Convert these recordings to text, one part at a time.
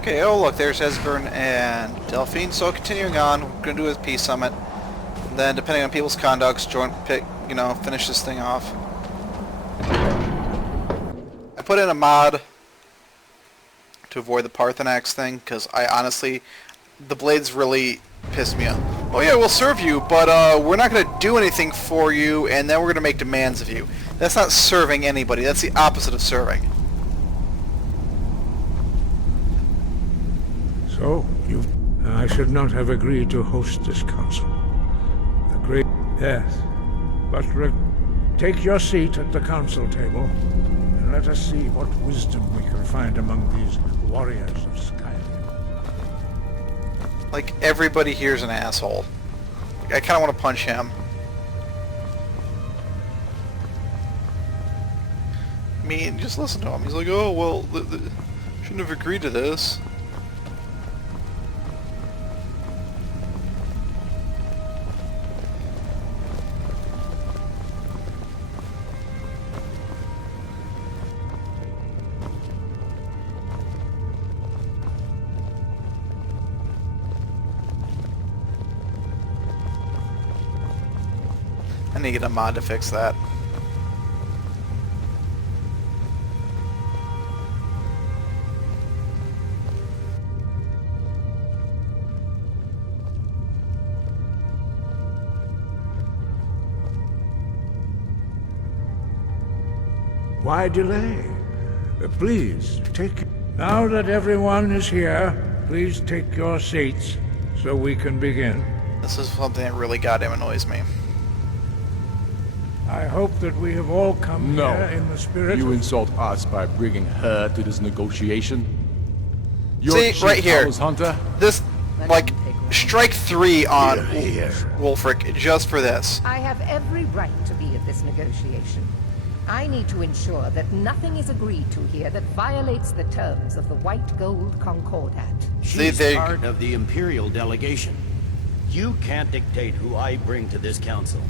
Okay, oh look, there's Esbern and Delphine. So continuing on, we're going to do a peace summit. And then, depending on people's conducts, finish this thing off. I put in a mod to avoid the Parthenax thing, because I honestly, the blades really pissed me off. Oh yeah, we'll serve you, but we're not going to do anything for you, and then we're going to make demands of you. That's not serving anybody. That's the opposite of serving. So, I should not have agreed to host this council. The great... Yes. But take your seat at the council table, and let us see what wisdom we can find among these warriors of Skyrim. Like, everybody here's an asshole. I kind of want to punch him. I mean, just listen to him. He's like, oh, well, shouldn't have agreed to this. I need to get a mod to fix that. Why delay? Please, take... Now that everyone is here, please take your seats so we can begin. This is something that really goddamn annoys me. I hope that we have all come here in the spirit You of... insult us by bringing her to this negotiation? See, right here. Hunter? This, like, strike 3 on Wulfric just for this. I have every right to be at this negotiation. I need to ensure that nothing is agreed to here that violates the terms of the White Gold Concordat. She's part of the Imperial delegation. You can't dictate who I bring to this council.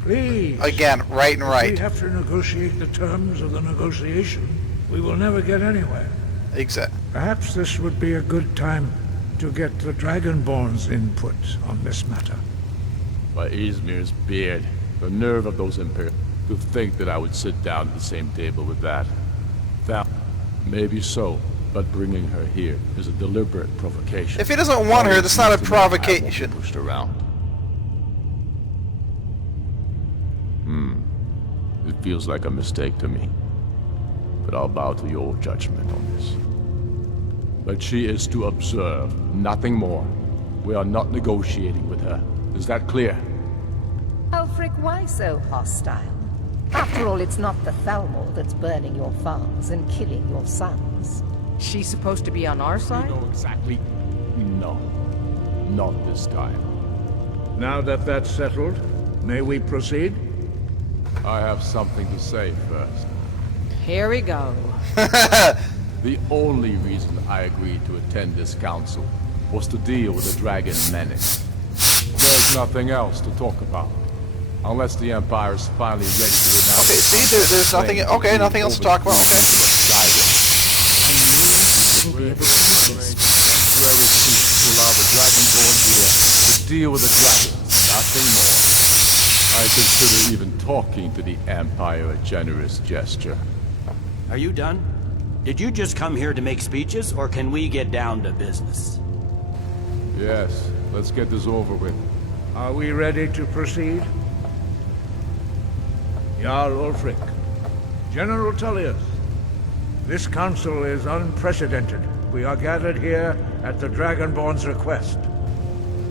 Please. Again, right and right. If we have to negotiate the terms of the negotiation, we will never get anywhere. Exactly. Perhaps this would be a good time to get the Dragonborn's input on this matter. By Izmir's beard, the nerve of those Imperials. To think that I would sit down at the same table with that. Maybe so, but bringing her here is a deliberate provocation. If he doesn't want her, that's not a provocation. Pushed around. It feels like a mistake to me. But I'll bow to your judgment on this. But she is to observe, nothing more. We are not negotiating with her. Is that clear? Ulfric, why so hostile? After all, it's not the Thalmor that's burning your farms and killing your sons. She's supposed to be on our side? No, exactly. No. Not this time. Now that that's settled, may we proceed? I have something to say first. Here we go. The only reason I agreed to attend this council was to deal with the dragon menace. There's nothing else to talk about. Unless the Empire's finally ready to announce... Okay, see, there's nothing... Okay, nothing else to talk about, okay. Temporary peace to allow the Dragonborn here to deal with the dragons, nothing more. I consider even talking to the Empire a generous gesture. Are you done? Did you just come here to make speeches, or can we get down to business? Yes, let's get this over with. Are we ready to proceed? Jarl Ulfric, General Tullius, this council is unprecedented. We are gathered here at the Dragonborn's request.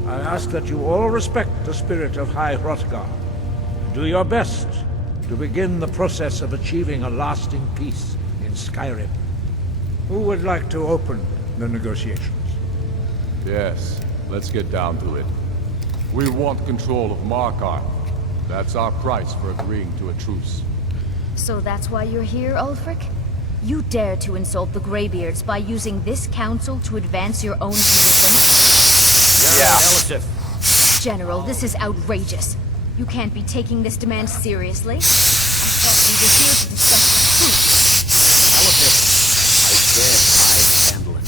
I ask that you all respect the spirit of High Hrothgar. Do your best to begin the process of achieving a lasting peace in Skyrim. Who would like to open the negotiations? Yes, let's get down to it. We want control of Markarth. That's our price for agreeing to a truce. So that's why you're here, Ulfric? You dare to insult the Greybeards by using this council to advance your own position? Yeah. General, this is outrageous. You can't be taking this demand seriously. I thought we were here to discuss the truth. Relative, I said I'd handle it.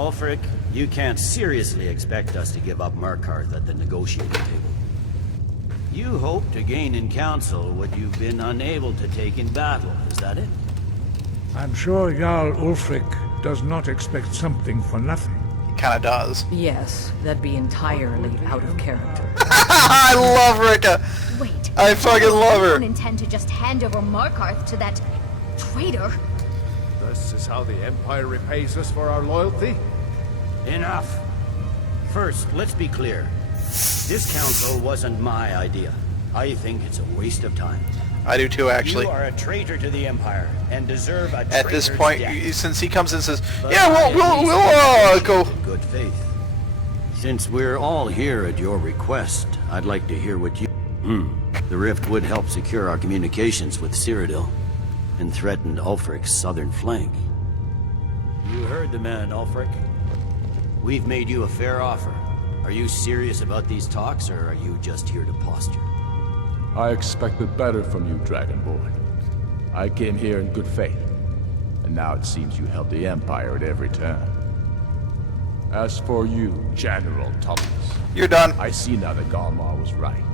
Ulfric, you can't seriously expect us to give up Markarth at the negotiating table. You hope to gain in council what you've been unable to take in battle, is that it? I'm sure Jarl Ulfric does not expect something for nothing. Kind of does. Yes, that'd be entirely out of character. I love Rika. Wait. I fucking love You her. don't intend to just hand over Markarth to that traitor? This is how the Empire repays us for our loyalty? Enough. First, let's be clear. This council wasn't my idea. I think it's a waste of time. I do too, actually. You are a traitor to the Empire and deserve a At this traitor's point, death. since he comes in and says, But "Yeah, I we'll at go." least in good faith. Since we're all here at your request, I'd like to hear what you... The rift would help secure our communications with Cyrodiil and threatened Ulfric's southern flank. You heard the man, Ulfric. We've made you a fair offer. Are you serious about these talks, or are you just here to posture? I expected better from you, Dragonborn. I came here in good faith, and now it seems you help the Empire at every turn. As for you, General Tullius, You're done. I see now that Galmar was right.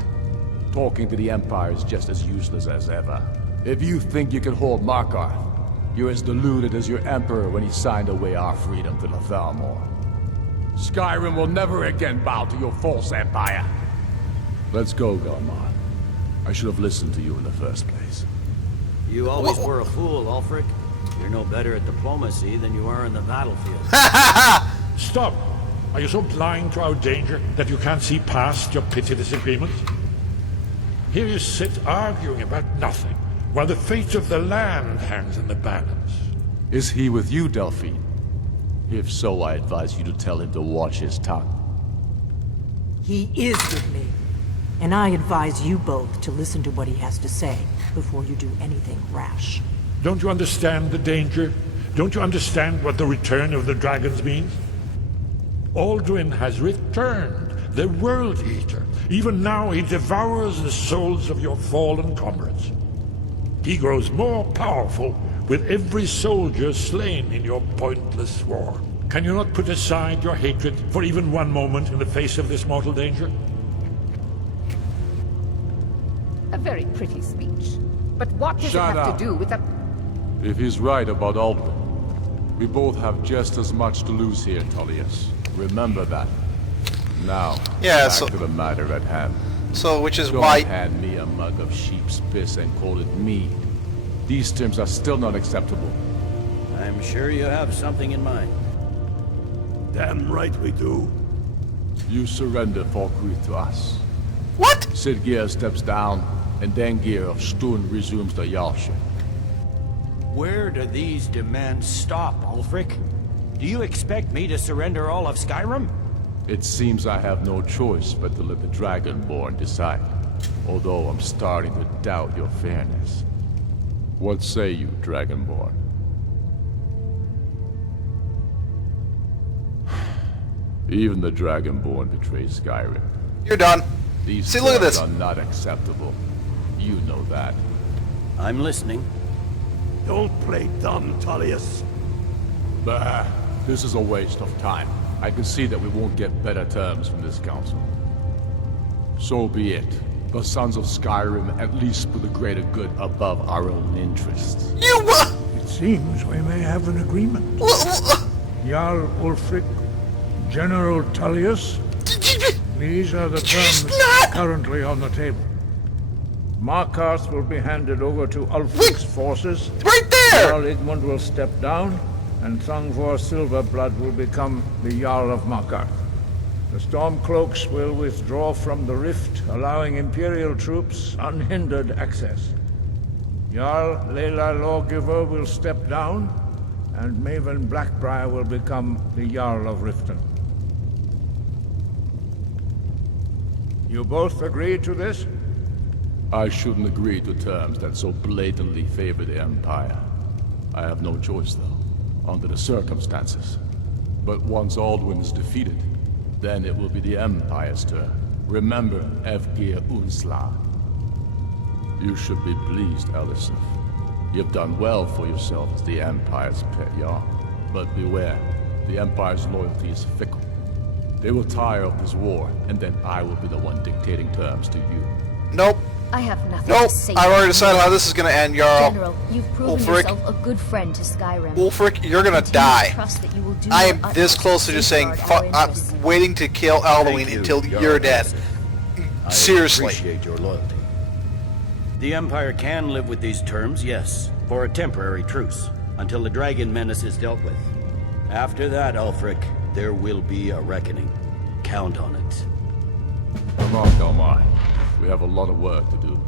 Talking to the Empire is just as useless as ever. If you think you can hold Markarth, you're as deluded as your Emperor when he signed away our freedom to the Thalmor. Skyrim will never again bow to your false empire. Let's go, Galmar. I should have listened to you in the first place. You always were a fool, Ulfric. You're no better at diplomacy than you are in the battlefield. Stop! Are you so blind to our danger that you can't see past your pitiless agreements? Here you sit arguing about nothing, while the fate of the land hangs in the balance. Is he with you, Delphine? If so, I advise you to tell him to watch his tongue. He is with me. And I advise you both to listen to what he has to say before you do anything rash. Don't you understand the danger? Don't you understand what the return of the dragons means? Alduin has returned, the World Eater. Even now he devours the souls of your fallen comrades. He grows more powerful with every soldier slain in your pointless war. Can you not put aside your hatred for even one moment in the face of this mortal danger? A very pretty speech. But what does Shut it have up. to do with a... If he's right about Alduin, we both have just as much to lose here, Tullius. Remember that. Now, Yeah, back so- to the matter at hand. So, which is Don't why hand me a mug of sheep's piss and call it mead. These terms are still not acceptable. I'm sure you have something in mind. Damn right we do. You surrender Falkreath to us. what? Sidgeir steps down, and Dengir of Stun resumes the Jarlship. Where do these demands stop, Ulfric? Do you expect me to surrender all of Skyrim? It seems I have no choice but to let the Dragonborn decide. Although I'm starting to doubt your fairness. What say you, Dragonborn? Even the Dragonborn betray Skyrim. You're done. These See, look at terms this. are not acceptable. You know that. I'm listening. Don't play dumb, Tullius. Bah, this is a waste of time. I can see that we won't get better terms from this council. So be it. The Sons of Skyrim at least put the greater good above our own interests. You It seems we may have an agreement. Jarl Ulfric, General Tullius, these are the terms currently on the table. Markarth will be handed over to Ulfric's forces. right there. Jarl Igmund will step down, and Thongvor Silverblood will become the Jarl of Markarth. The Stormcloaks will withdraw from the rift, allowing Imperial troops unhindered access. Jarl Leila Lawgiver will step down, and Maven Blackbriar will become the Jarl of Riften. You both agree to this? I shouldn't agree to terms that so blatantly favor the Empire. I have no choice, though, under the circumstances. But once Alduin is defeated, then it will be the Empire's turn. Remember Evgir Unsla. You should be pleased, Elisif. You've done well for yourself as the Empire's pet Jarl. But beware, The Empire's loyalty is fickle. They will tire of this war, and then I will be the one dictating terms to you. Nope. I have nothing Nope. to say. I've already decided how this is going to end, Jarl. General, you've proven Ulfric. yourself a good friend to Skyrim. Ulfric, you're going to Continue die. trust that you will do I your am utmost this close to just saying, safeguard our I'm interests. waiting to kill Alduin until you're dead. I Seriously. appreciate your loyalty. The Empire can live with these terms, yes, for a temporary truce, until the dragon menace is dealt with. After that, Ulfric, there will be a reckoning. Count on it. Don't mind. We have a lot of work to do.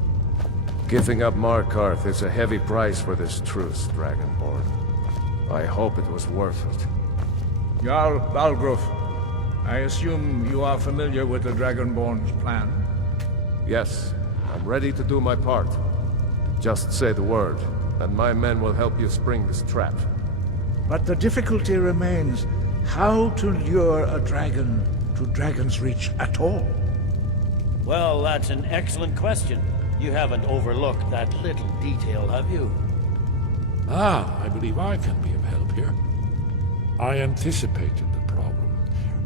Giving up Markarth is a heavy price for this truce, Dragonborn. I hope it was worth it. Jarl Balgruuf, I assume you are familiar with the Dragonborn's plan. Yes, I'm ready to do my part. Just say the word, and my men will help you spring this trap. But the difficulty remains how to lure a dragon to Dragon's Reach at all. Well, that's an excellent question. You haven't overlooked that little detail, have you? I believe I can be of help here. I anticipated the problem.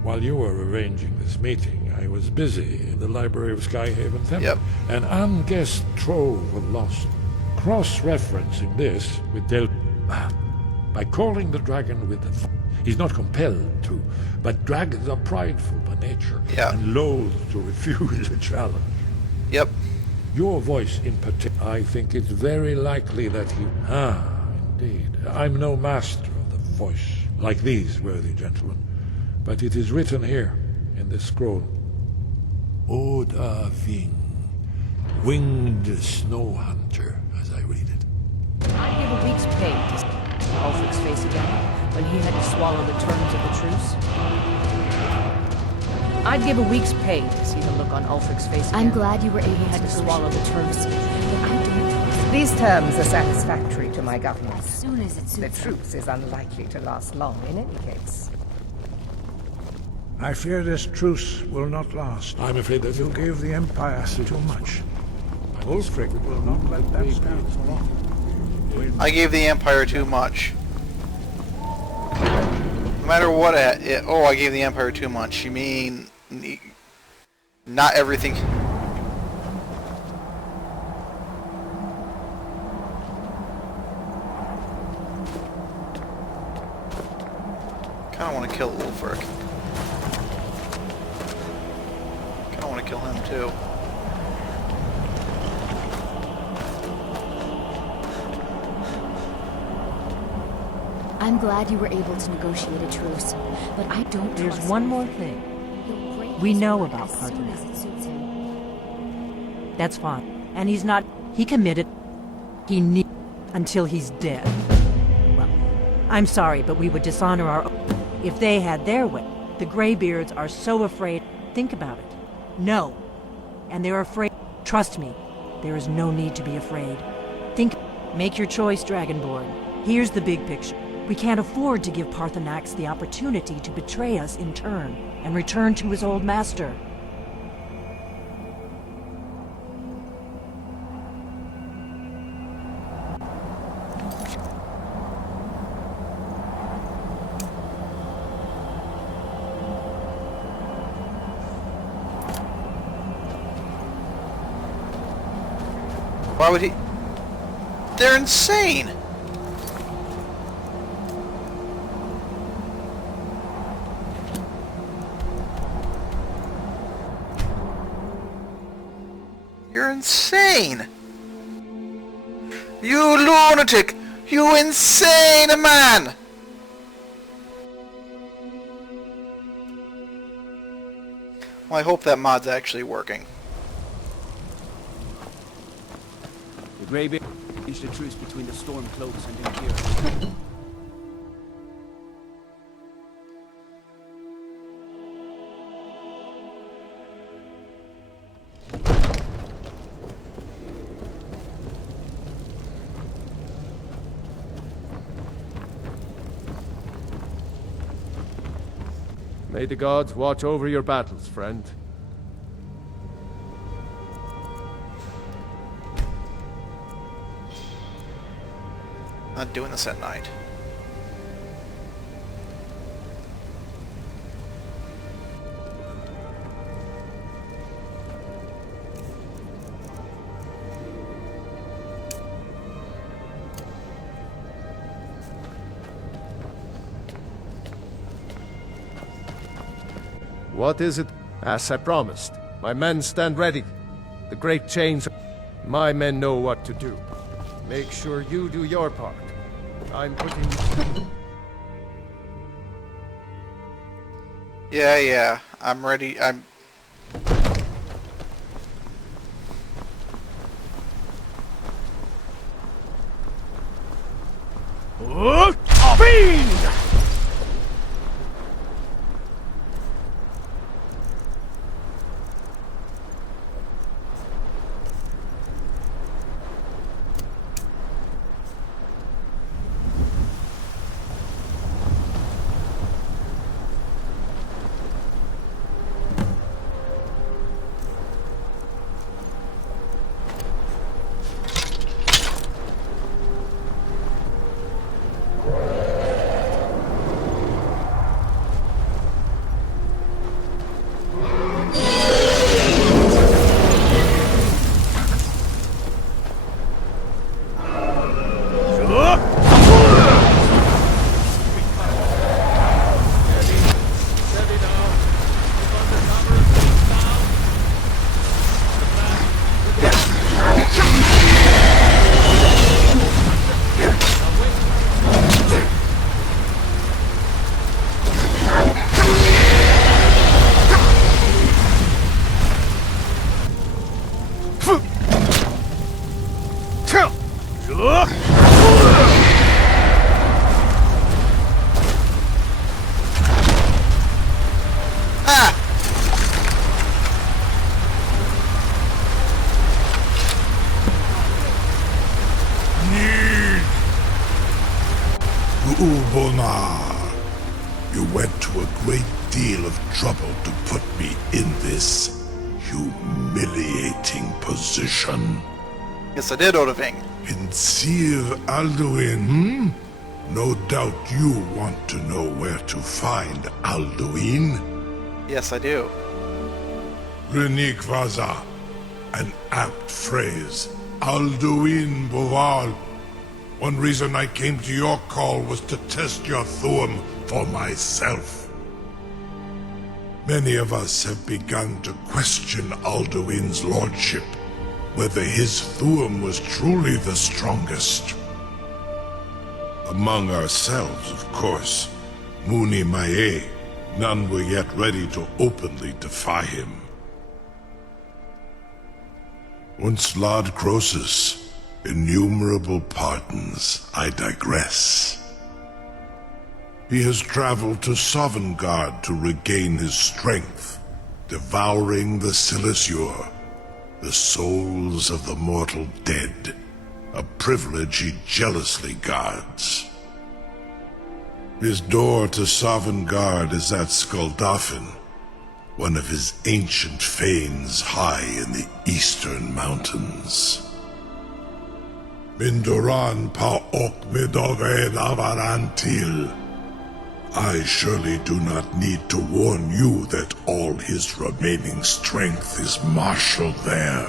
While you were arranging this meeting, I was busy in the library of Skyhaven Temple. Yep. An unguessed trove of lost. Cross-referencing this with by calling the dragon with the he's not compelled to, but dragons are prideful by nature and loath to refuse a challenge. Yep. Your voice in particular, I think it's very likely that he... indeed. I'm no master of the voice, like these worthy gentlemen, but it is written here, in this scroll. Oda Ving, winged snow hunter, as I read it. I'd give a week's pay to see Ulfric's face again when he had to swallow the terms of the truce. I'd give a week's pay to see the look on Ulfric's face again. I'm glad you were able He had to swallow the terms. But I don't trust These terms are satisfactory to my government. as soon as it The suits him. truce is unlikely to last long in any case. I fear this truce will not last. I'm afraid that You gave the Empire too much. Ulfric will not let that stand for long. I gave the Empire too much. No matter what I gave the Empire too much. You mean... not everything... Kinda wanna kill Ulfric. Kinda wanna kill him too. I'm glad you were able to negotiate a truce, but I don't There's trust one him. more thing. He'll break We his know word about as soon Parthenon. as it suits him. That's fine. And he's not... He committed... He need... Until he's dead. Well, I'm sorry, but we would dishonor our... If they had their way. The Greybeards are so afraid... Think about it. No. And they're afraid... Trust me. There is no need to be afraid. Think... Make your choice, Dragonborn. Here's the big picture. We can't afford to give Parthenax the opportunity to betray us in turn and return to his old master. Why would he... They're insane! You're insane! You lunatic! You insane man! Well, I hope that mod's actually working. The Greybeard reached a truce between the Stormcloaks and Imperials. May the gods watch over your battles, friend. Not doing this at night. What is it? As I promised, my men stand ready. The great chains... My men know what to do. Make sure you do your part. I'm putting... Yeah, I'm ready. I'm... Fiend! Ubonar, you went to a great deal of trouble to put me in this humiliating position. Yes, I did, Odoving. Pinsir Alduin, No doubt you want to know where to find Alduin? Yes, I do. Renikvaza, an apt phrase. Alduin Boval. One reason I came to your call was to test your Thuum for myself. Many of us have begun to question Alduin's lordship, whether his Thuum was truly the strongest. Among ourselves, of course, Muni Mae, none were yet ready to openly defy him. Once Lord Croesus, innumerable pardons, I digress. He has traveled to Sovngarde to regain his strength, devouring the Silesure, the souls of the mortal dead, a privilege he jealously guards. His door to Sovngarde is at Skuldafn, one of his ancient fanes high in the eastern mountains. Mindoran Paok Midove Lavarantil. I surely do not need to warn you that all his remaining strength is marshaled there.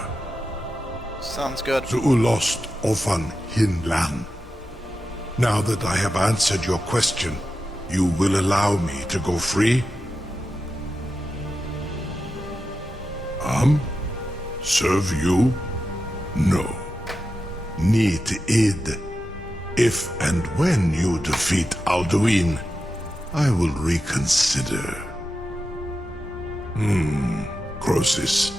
Sounds good. Zuulost Ofan Hinlan. Now that I have answered your question, you will allow me to go free? Serve you? No. Need id. If and when you defeat Alduin, I will reconsider. Croesus.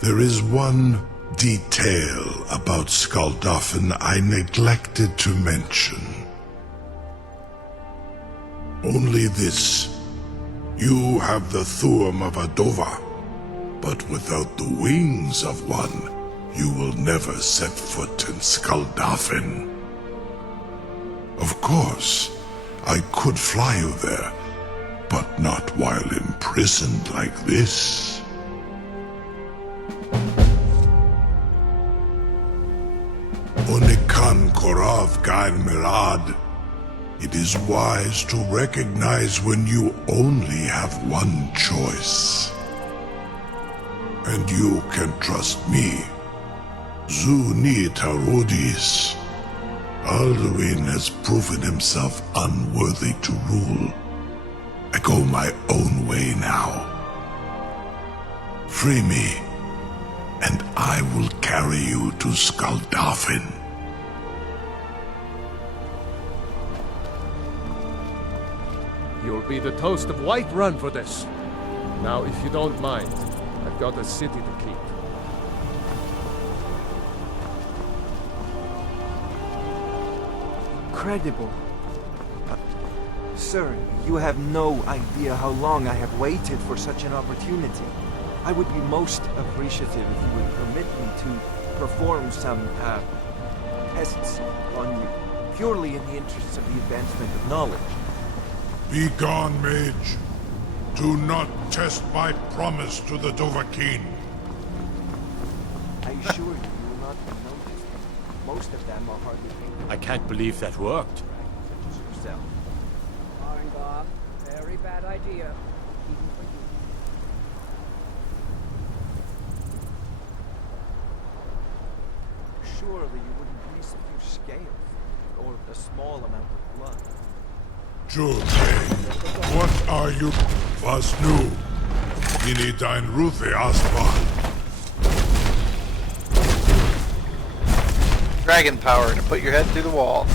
There is one detail about Skuldafn I neglected to mention. Only this. You have the Thuum of Adova, but without the wings of one, you will never set foot in Skuldafn. Of course, I could fly you there, but not while imprisoned like this. Onikan Korav Gain Mirad. It is wise to recognize when you only have one choice. And you can trust me. Zuni Tarudis. Alduin has proven himself unworthy to rule, I go my own way now. Free me, and I will carry you to Skuldafn. You'll be the toast of Whiterun for this. Now, if you don't mind, I've got a city to keep. Incredible. Sir, you have no idea how long I have waited for such an opportunity. I would be most appreciative if you would permit me to perform some, tests on you, purely in the interests of the advancement of knowledge. Be gone, mage. Do not test my promise to the Dovahkiin. I assure you, you will not be noticed. Most of them are hardly capable. I can't believe that worked. Such as yourself. Arngah, very bad idea. Even for you. Surely you wouldn't miss a few scales, or a small amount of blood. Jude, what are you? Was nu? Ini dein Ruthi Aspan. Dragon power to put your head through the wall.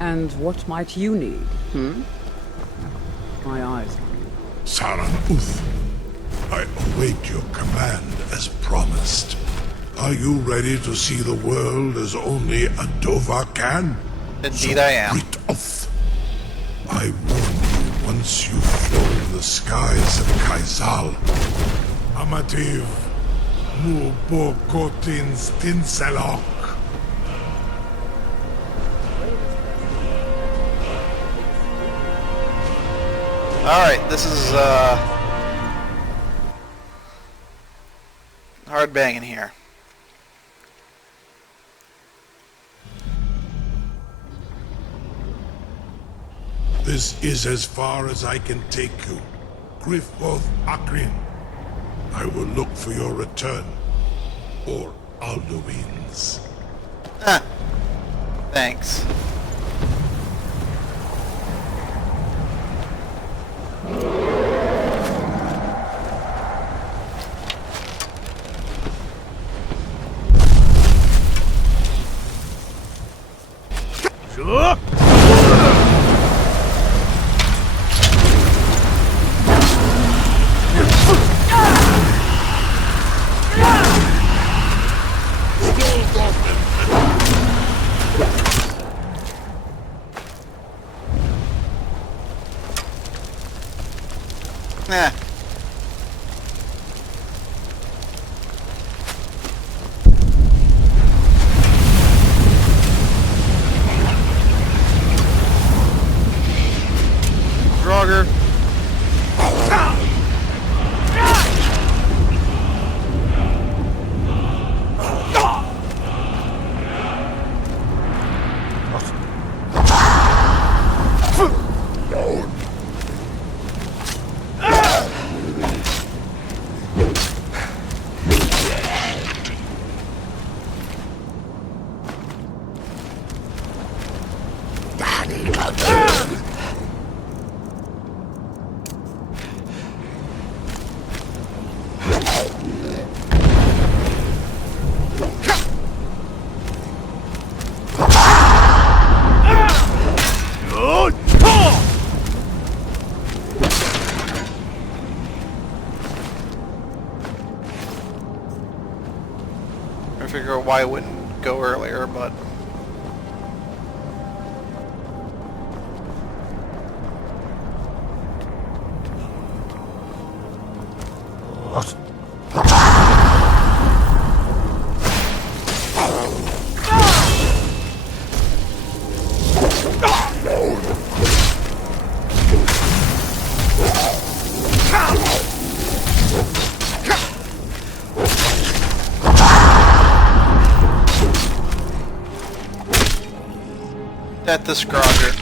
And what might you need, My eyes on you. Saran Uth, I await your command as promised. Are you ready to see the world as only a Dova can? Indeed I am. Breathe off. I warn you, once you've flown the skies of Kaisal, Amativ, Mubokotin Stinselok. Alright, this is, hard banging here. This is as far as I can take you. Grifoth Akrin. I will look for your return. Or Alduin's. Ah. Thanks. Sure. Nah. Draugr. I figure out why I wouldn't go earlier, but at the Scrogger.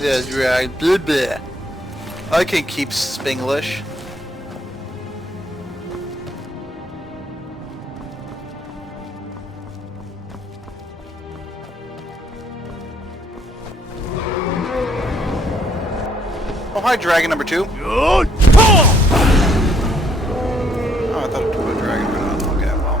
Yeah, right. Blah, blah. I can keep Spanglish. Oh, hi, dragon number 2. Oh, I thought it was a dragon. Okay, well.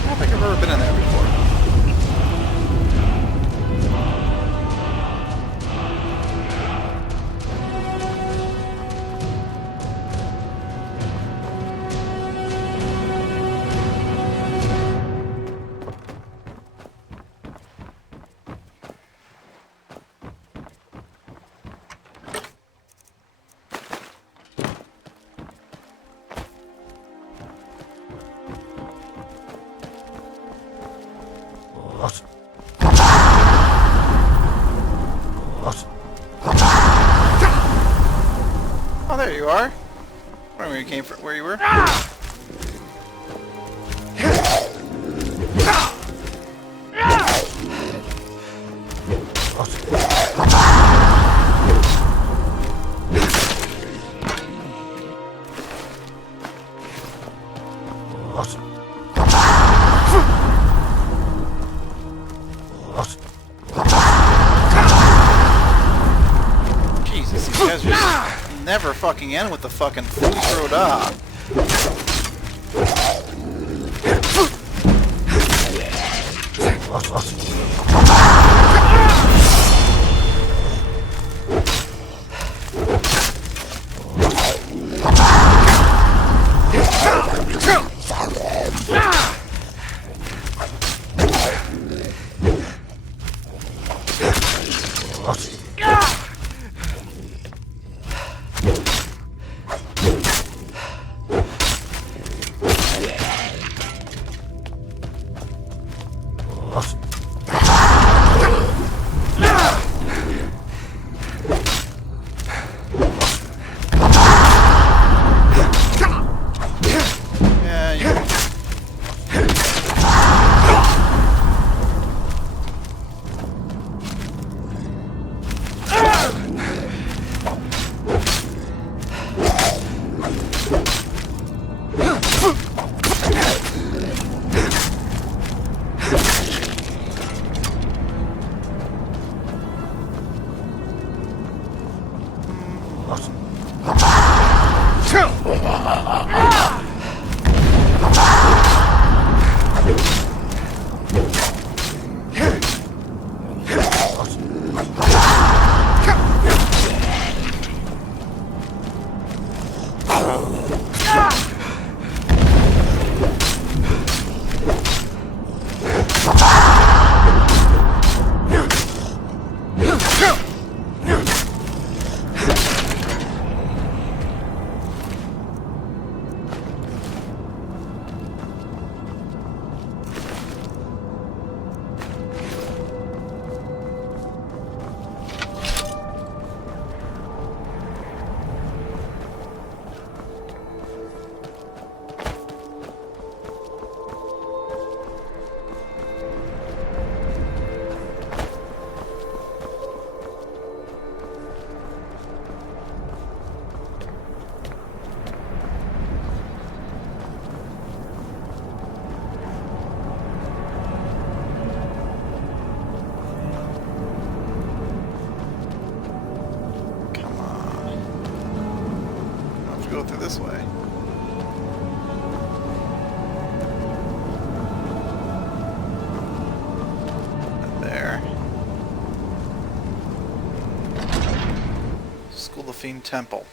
I don't think I've ever been in there before. Oh, there you are. Where you came from? Where you were? Jesus, these guys are just never fucking end with the fucking food thrown up. Go through this way. And there. School of the Fiend Temple.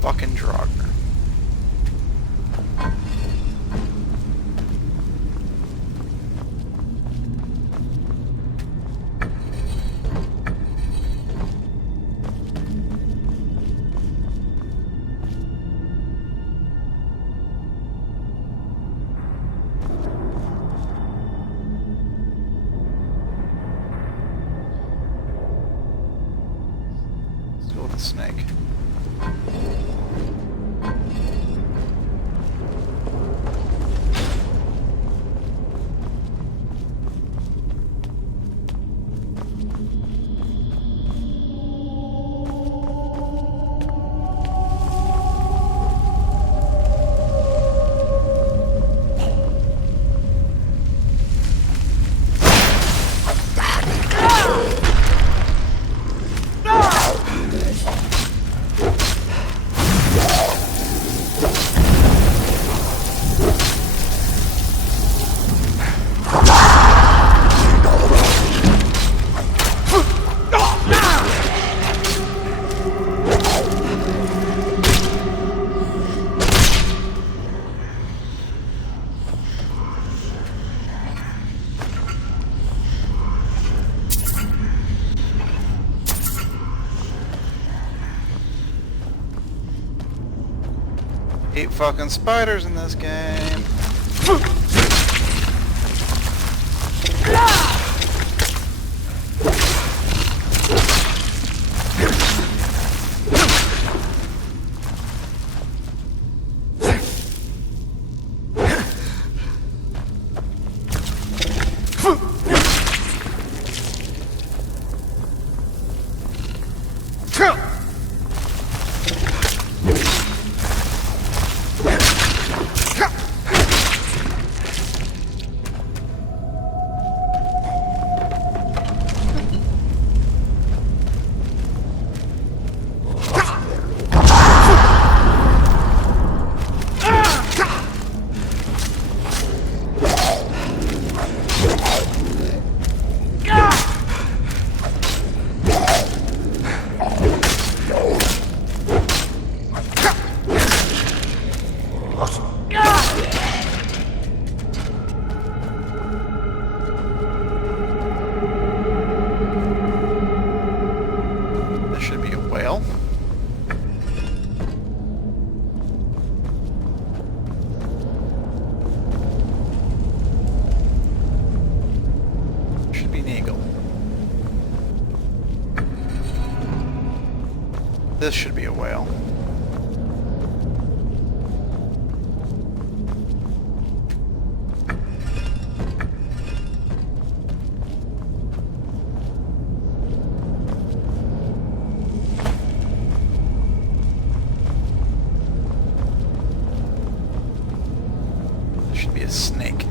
Fucking Draugr. Let's go with the snake. Eight fucking spiders in this game. This should be a whale. Should be an eagle. This should be a whale. Should be a snake.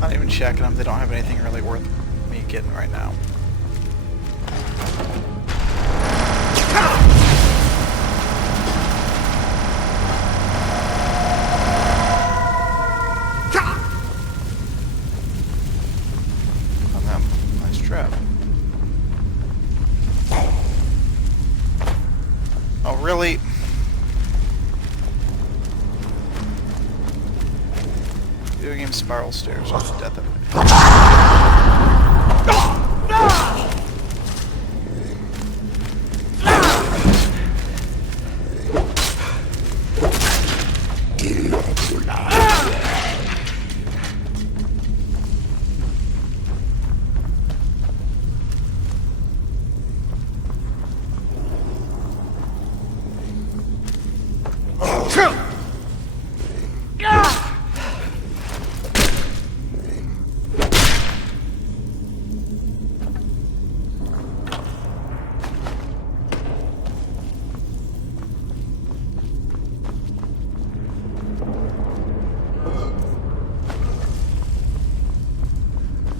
Not even checking them. They don't have anything really worth me getting right now. Video game spiral stairs. Death of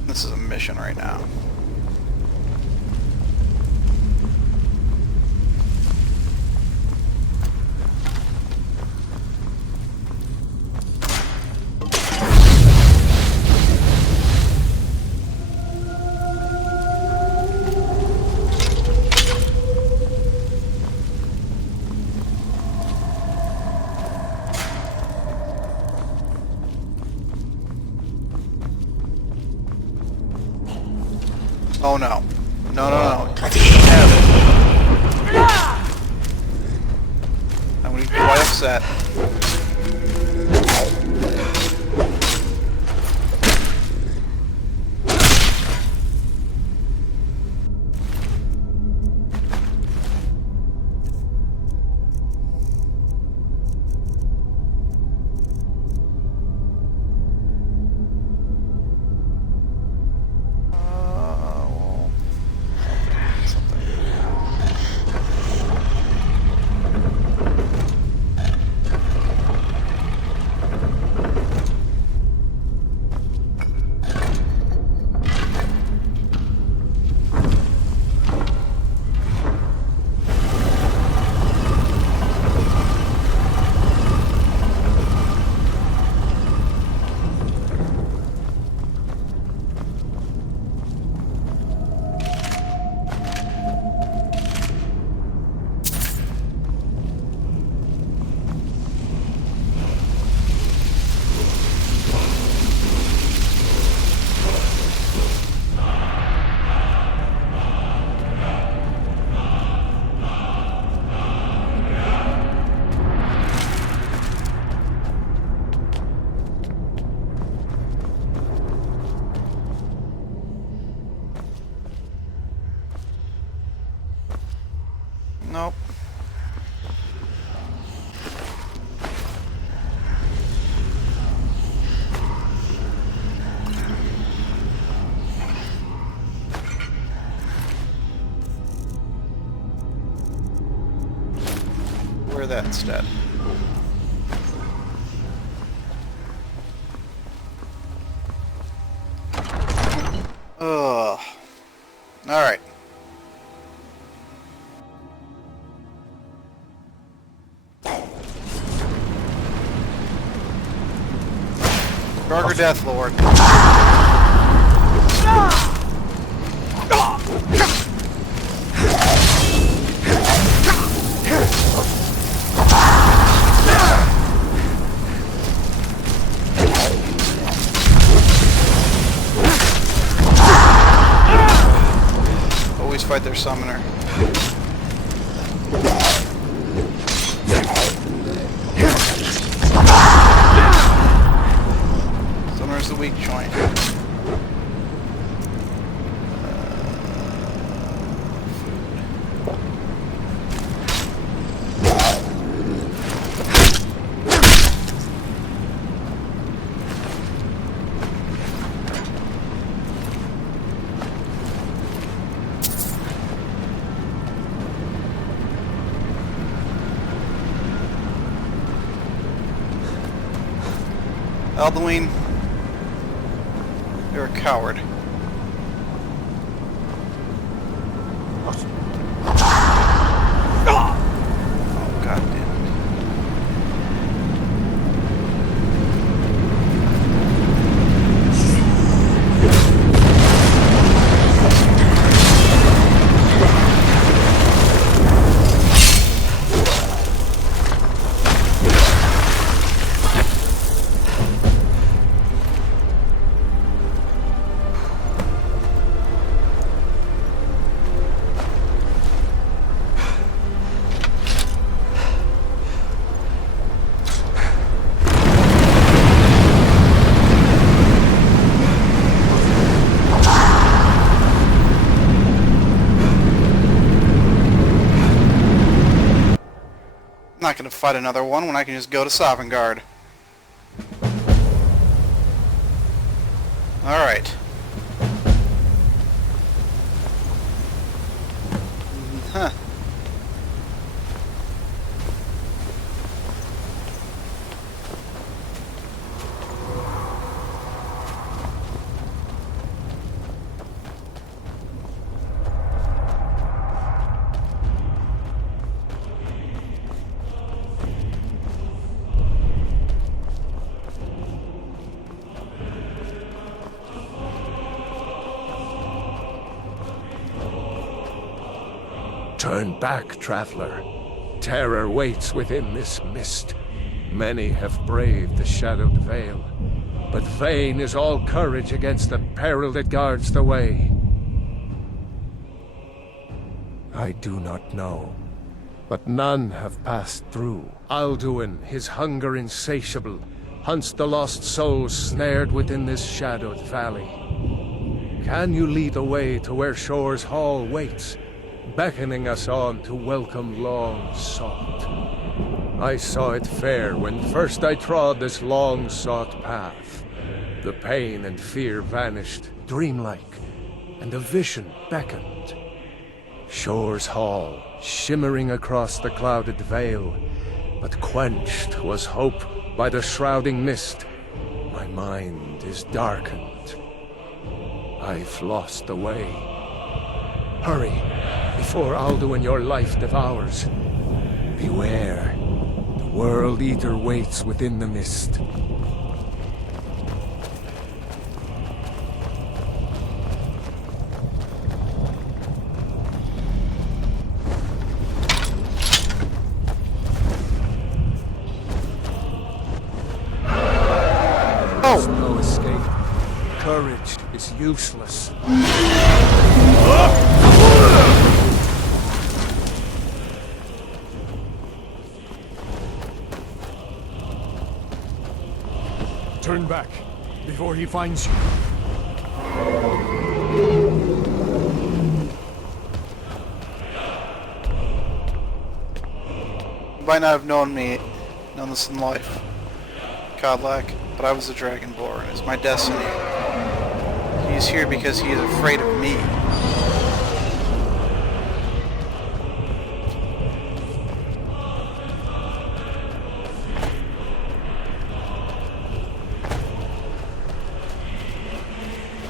This is a mission right now. Oh no. No, no, no. I'm gonna be quite upset. Nope. Wear that instead. Ugh. Alright. Burger Death Lord. Always fight their summoner. Summoner's the weak joint. Alduin, you're a coward. Oh, God damn it. not going to fight another one when I can just go to Sovngarde. Alright. Huh. Turn back, traveler. Terror waits within this mist. Many have braved the shadowed veil, but vain is all courage against the peril that guards the way. I do not know, but none have passed through. Alduin, his hunger insatiable, hunts the lost souls snared within this shadowed valley. Can you lead the way to where Shore's Hall waits, beckoning us on to welcome long sought? I saw it fair when first I trod this long-sought path. The pain and fear vanished, dreamlike, and a vision beckoned. Shore's Hall, shimmering across the clouded veil, but quenched was hope by the shrouding mist. My mind is darkened. I've lost the way. Hurry, before Alduin your life devours. Beware, the World Eater waits within the mist. There's no escape. Courage is useless. Turn back, before he finds you. You might not have known this in life, Godlack, but I was a Dragonborn. It's my destiny. He's here because he is afraid of me.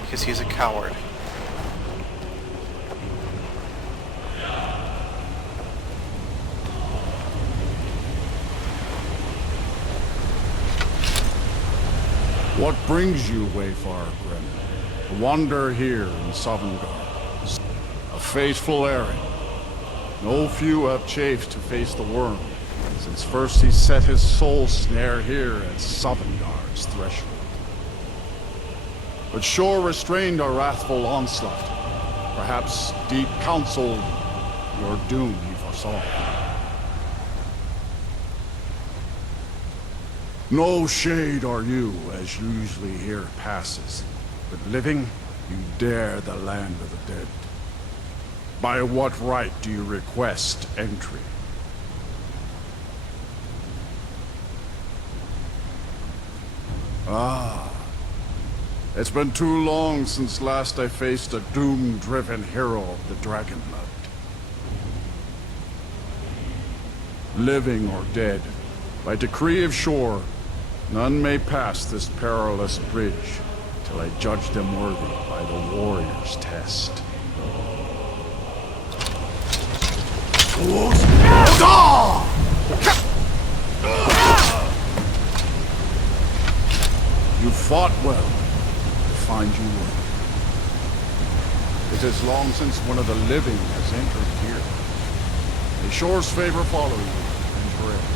Because he's a coward. What brings you, Wayfarer Grim? To wander here in Sovngarde. A fateful errand. No few have chafed to face the worm, since first he set his soul snare here at Sovngarde's threshold. But Shore restrained our wrathful onslaught. Perhaps deep counseled your doom he foresaw. No shade are you, as usually here passes, but living, you dare the land of the dead. By what right do you request entry? Ah, it's been too long since last I faced a doom-driven hero of the Dragonblood. Living or dead, by decree of Shore, none may pass this perilous bridge till I judge them worthy by the warrior's test. You fought well. I find you worthy. It is long since one of the living has entered here. May Shore's favor follow you and forever.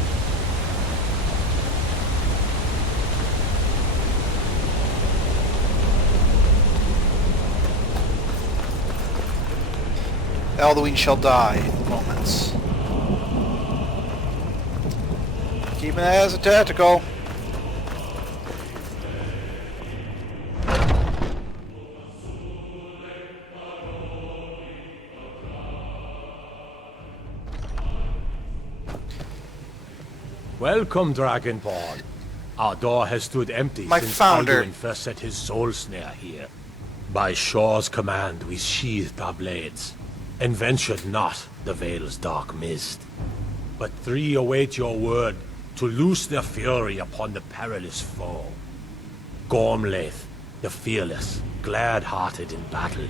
Alduin shall die in moments. Keeping it as a tactical. Welcome, Dragonborn. Our door has stood empty My since founder. Alduin first set his soul snare here. By Shaw's command, we sheathed our blades, and ventured not the Vale's dark mist. But three await your word to loose their fury upon the perilous foe. Gormlaith, the fearless, glad-hearted in battle.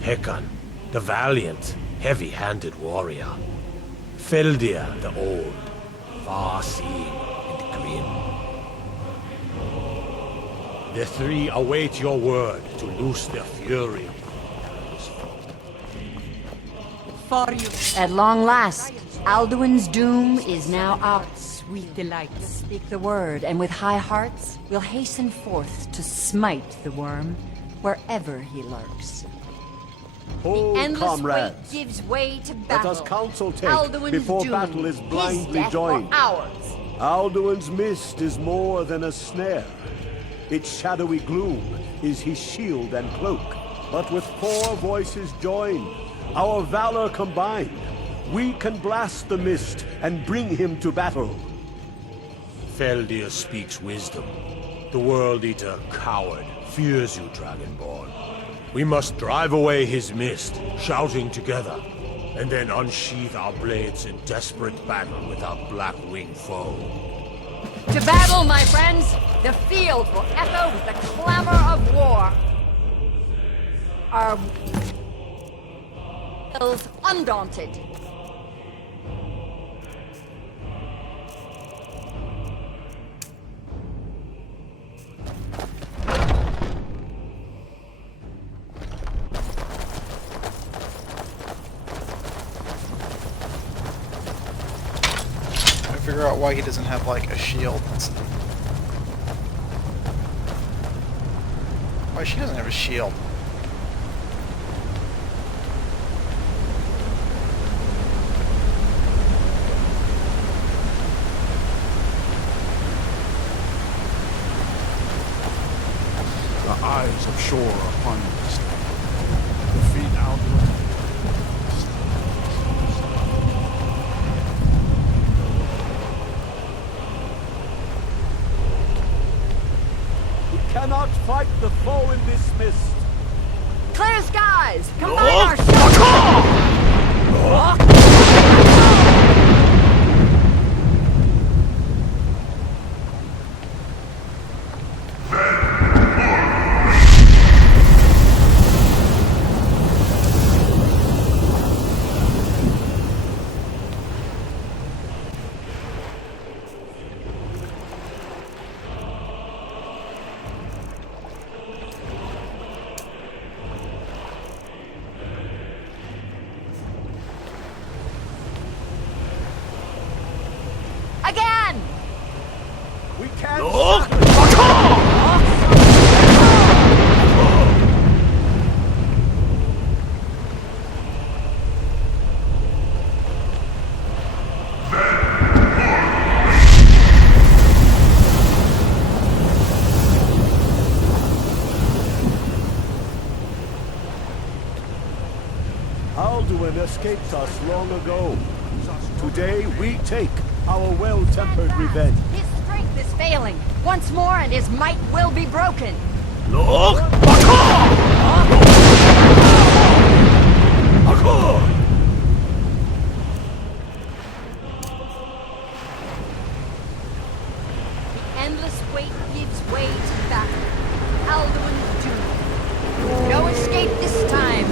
Hekon, the valiant, heavy-handed warrior. Feldir, the old, far-seeing and grim. The three await your word to loose their fury. For you. At long last, Alduin's doom is now ours. Sweet delights. Speak the word, and with high hearts, we'll hasten forth to smite the worm wherever he lurks. Hold, The endless comrades. wait gives way to Let battle. us counsel take Alduin's before doom, battle is his blindly death joined. or ours. Alduin's mist is more than a snare. Its shadowy gloom is his shield and cloak. But with 4 voices joined, our valor combined, we can blast the mist and bring him to battle. Feldir speaks wisdom. The World Eater, coward, fears you, Dragonborn. We must drive away his mist, shouting together, and then unsheath our blades in desperate battle with our black-winged foe. To battle, my friends! The field will echo with the clamor of war. Our wills undaunted. Figure out why he doesn't have like a shield. Why she doesn't have a shield? The eyes of shore are upon you this day. Defeat Alduin. Cannot fight the foe in this mist. Clear skies! Combine our shots! Again! We can't Alduin escaped us long ago. Today we take our well-tempered revenge. His strength is failing. Once more and his might will be broken. Look! The endless wait gives way to battle. Alduin's doom. No escape this time,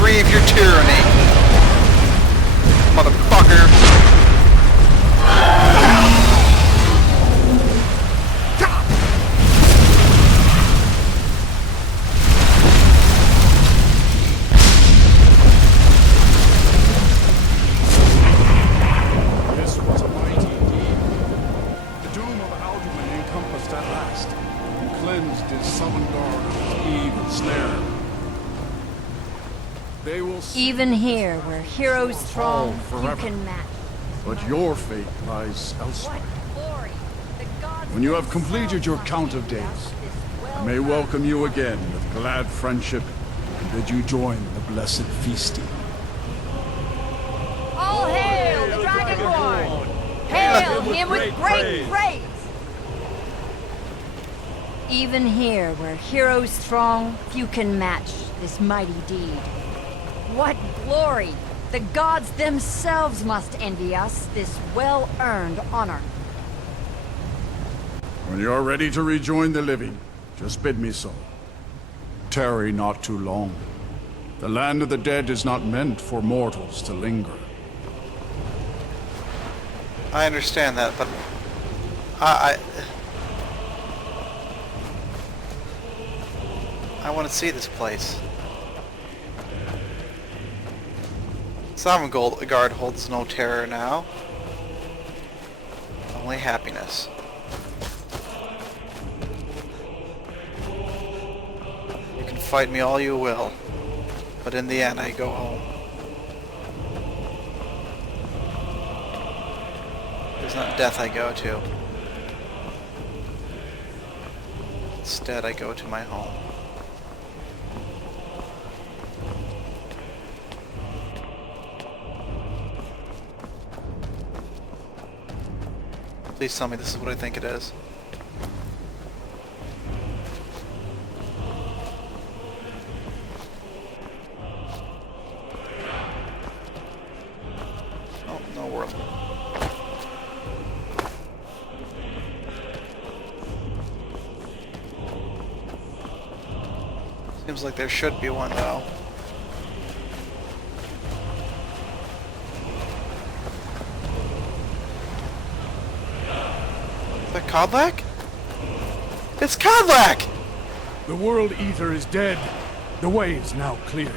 free of your tyranny, motherfucker. This was a mighty deed. The doom of Alduin encompassed at last, and cleansed his Sovngarde of its evil snare. They will Even here, where heroes throng, you forever. can match. But your fate lies elsewhere. When you have completed your count of days, I may welcome you again with glad friendship and bid you join the blessed feasting. All hail the Dragonborn! Hail him with great praise! Even here, where heroes throng, few can match this mighty deed. What glory! The gods themselves must envy us this well-earned honor. When you are ready to rejoin the living, just bid me so. Tarry not too long. The land of the dead is not meant for mortals to linger. I understand that, but I want to see this place. Sovngarde holds no terror now, only happiness. You can fight me all you will, but in the end I go home. It's not death I go to. Instead I go to my home. Please tell me this is what I think it is. Oh, no world. Seems like there should be one though. The Kodlak? It's Kodlak! The World Eater is dead. The way is now clear.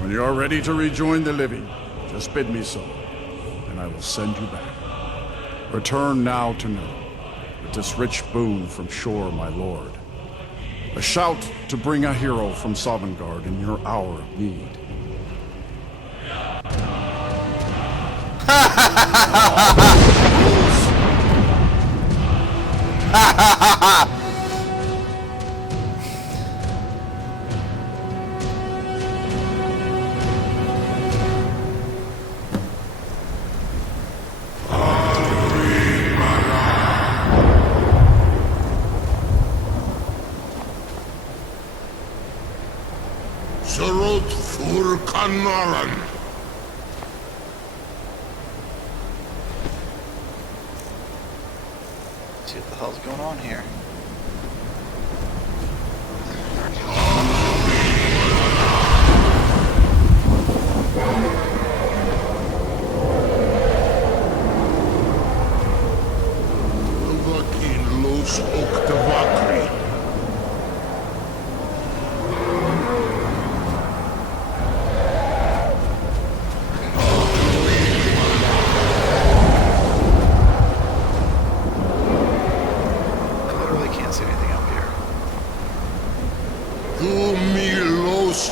When you are ready to rejoin the living, just bid me so, and I will send you back. Return now to know, with this rich boon from shore, my lord. A shout to bring a hero from Sovngarde in your hour of need. Sarot Fur Kanaran. See what the hell's going on here. Vakin Los Octavakri.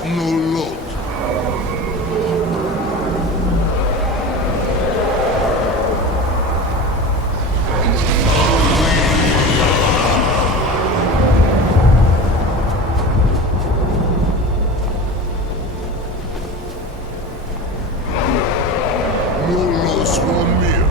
Nulot. Nulos Womir.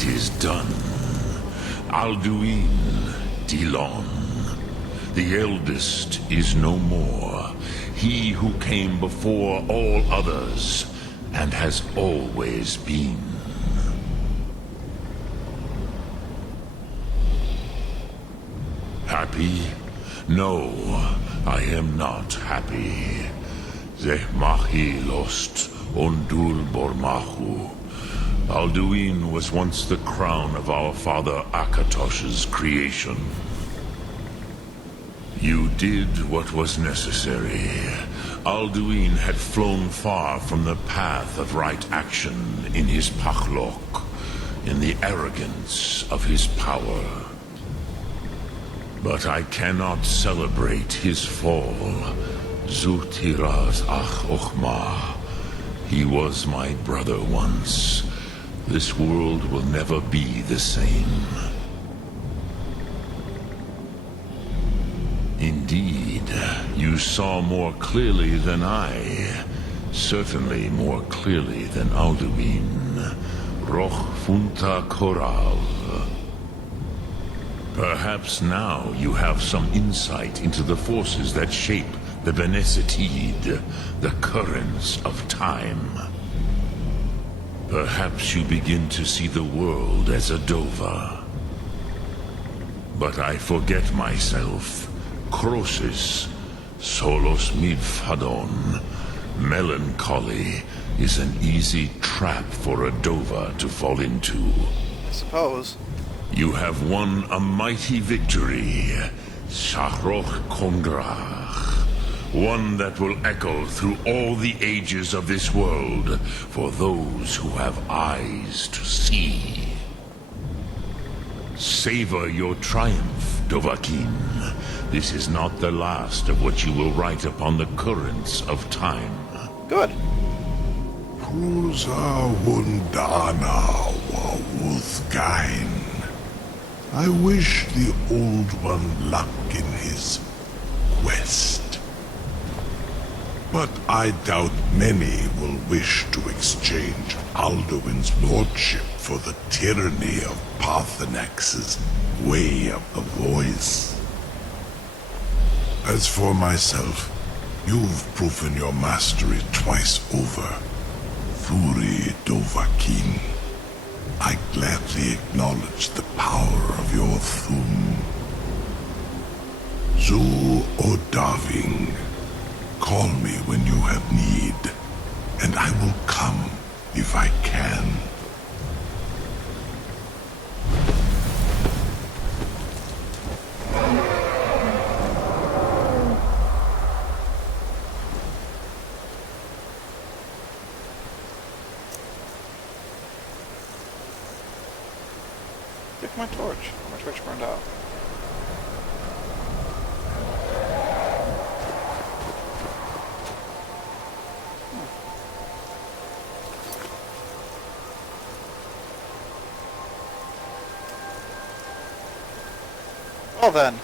It is done. Alduin Dilon. The eldest is no more. He who came before all others, and has always been. Happy? No, I am not happy. Zehmahi lost Ondul Bormahu. Alduin was once the crown of our father Akatosh's creation. You did what was necessary. Alduin had flown far from the path of right action in his Pachlok, in the arrogance of his power. But I cannot celebrate his fall. Zutiraz Ach Ochma. He was my brother once. This world will never be the same. Indeed, you saw more clearly than I. Certainly more clearly than Alduin. Roch Funta Koral. Perhaps now you have some insight into the forces that shape the Benesitid, the currents of time. Perhaps you begin to see the world as a Dova. But I forget myself. Crosis, Solos Midfadon. Melancholy is an easy trap for a Dova to fall into. I suppose. You have won a mighty victory, Shahroch Kongrach. One that will echo through all the ages of this world for those who have eyes to see. Savor your triumph, Dovahkiin. This is not the last of what you will write upon the currents of time. Good. Prusa Wundana Wawuthgain. I wish the Old One luck in his quest. But I doubt many will wish to exchange Alduin's lordship for the tyranny of Parthenax's way of the voice. As for myself, you've proven your mastery twice over. Thuri Dovahkiin, I gladly acknowledge the power of your Thum. Zu Odaving, call me when you have need, and I will come if I can. Took my torch. My torch burned out. Well then.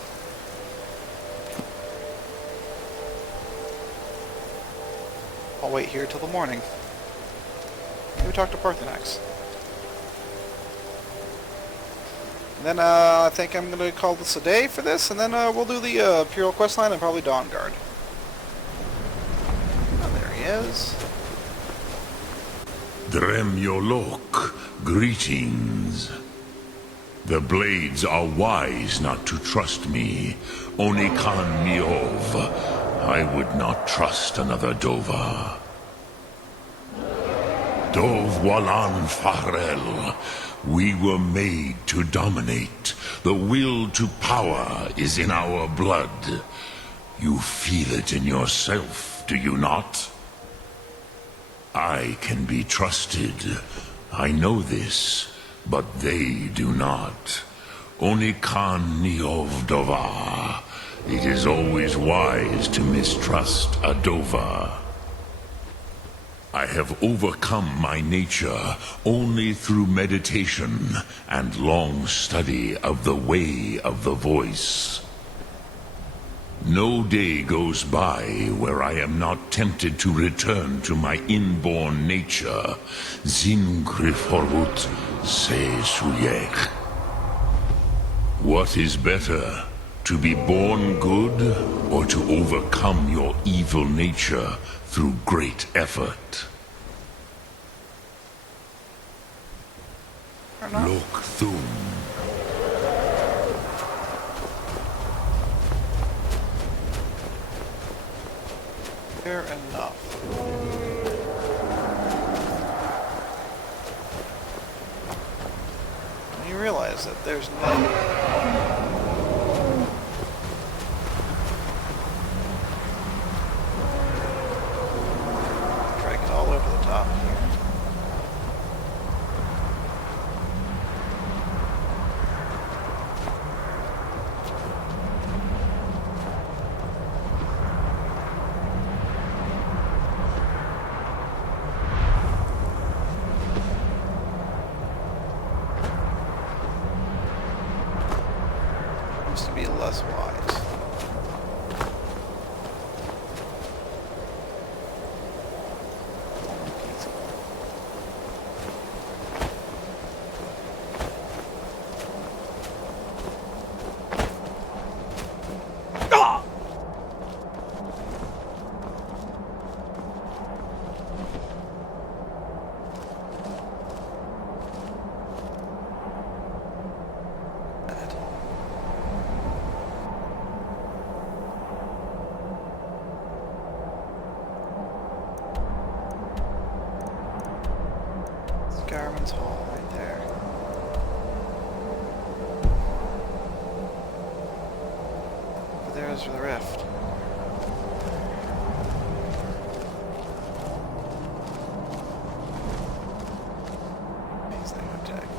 I'll wait here till the morning. Maybe talk to Parthenax. Then I think I'm going to call this a day for this, and then we'll do the Imperial questline and probably Dawn Guard. Oh, there he is. Dremyolok, greetings. The Blades are wise not to trust me. Onikan Miov. I would not trust another Dova. Dov Walan Farel. We were made to dominate. The will to power is in our blood. You feel it in yourself, do you not? I can be trusted. I know this, but they do not. Onikan Niov Dova. It is always wise to mistrust a Dova. I have overcome my nature only through meditation and long study of the way of the voice. No day goes by where I am not tempted to return to my inborn nature. Zingriforut se suyek. What is better, to be born good, or to overcome your evil nature through great effort? Look through. Fair enough. And you realize that there's no... Drag it all over the top here. To be less wise. Skyrim's Hall right there. Over there's the rift. He's not gonna attack me.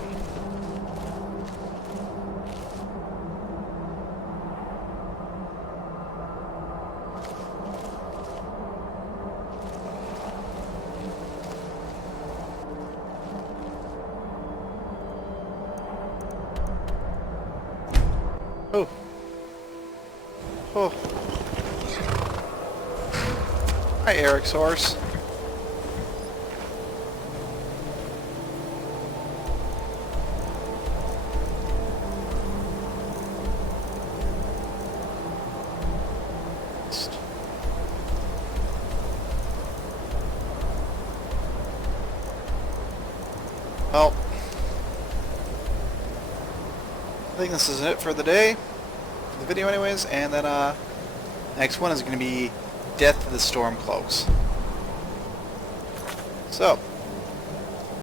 Oh. Oh. Hi, Eric's horse. Well, I think this is it for the day, for the video anyways, and then next one is going to be Death of the Stormcloaks. So,